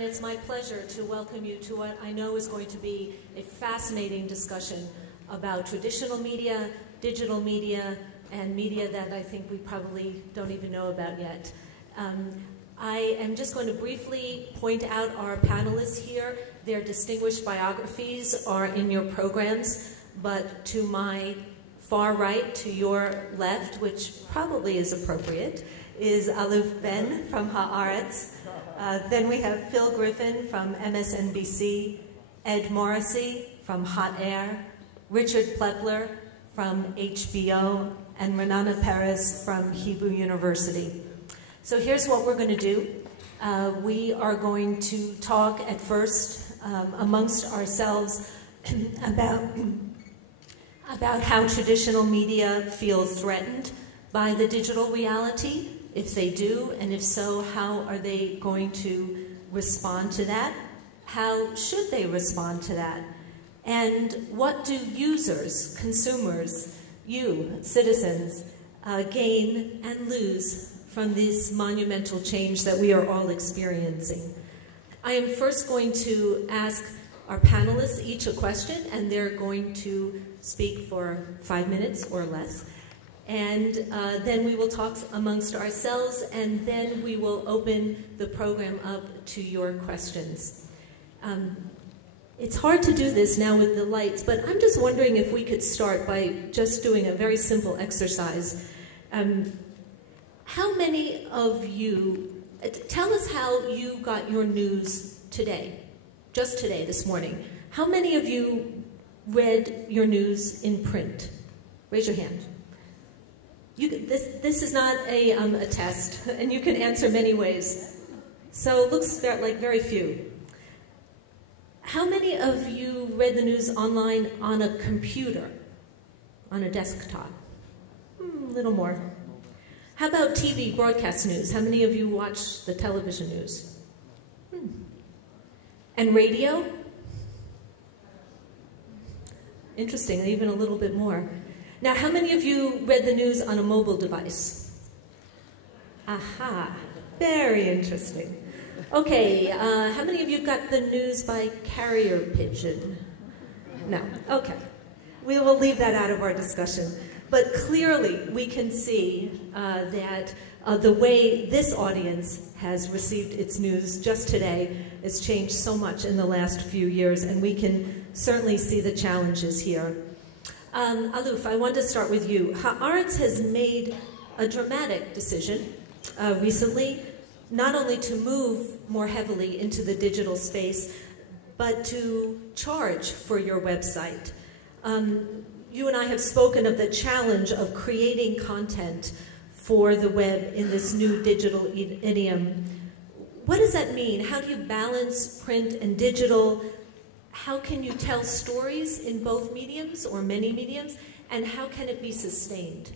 It's my pleasure to welcome you to what I know is going to be a fascinating discussion about traditional media, digital media, and media that I think we probably don't even know about yet. I am just going to briefly point out our panelists here. Their distinguished biographies are in your programs, but to my far right, to your left, which probably is appropriate, is Aluf Ben from Haaretz. Then we have Phil Griffin from MSNBC, Ed Morrissey from Hot Air, Richard Plepler from HBO, and Renana Perez from Hebrew University. So here's what we're going to do. We are going to talk at first amongst ourselves about how traditional media feel threatened by the digital reality. If they do, and if so, how are they going to respond to that? How should they respond to that? And what do users, consumers, you, citizens, gain and lose from this monumental change that we are all experiencing? I am first going to ask our panelists each a question, and they're going to speak for 5 minutes or less. And then we will talk amongst ourselves, and then we will open the program up to your questions. It's hard to do this now with the lights, but I'm just wondering if we could start by just doing a very simple exercise. How many of you, tell us how you got your news today, just today, this morning. How many of you read your news in print? Raise your hand. This is not a test, and you can answer many ways. So it looks like very few. How many of you read the news online on a computer, on a desktop? A little more. How about TV broadcast news? How many of you watch the television news? And radio? Interesting, even a little bit more. Now, how many of you read the news on a mobile device? Aha, very interesting. Okay, how many of you got the news by carrier pigeon? No, okay. We will leave that out of our discussion. But clearly, we can see that the way this audience has received its news just today has changed so much in the last few years, and we can certainly see the challenges here. Aluf, I want to start with you. Haaretz has made a dramatic decision recently, not only to move more heavily into the digital space, but to charge for your website. You and I have spoken of the challenge of creating content for the web in this new digital idiom. What does that mean? How do you balance print and digital? How can you tell stories in both mediums or many mediums, and how can it be sustained?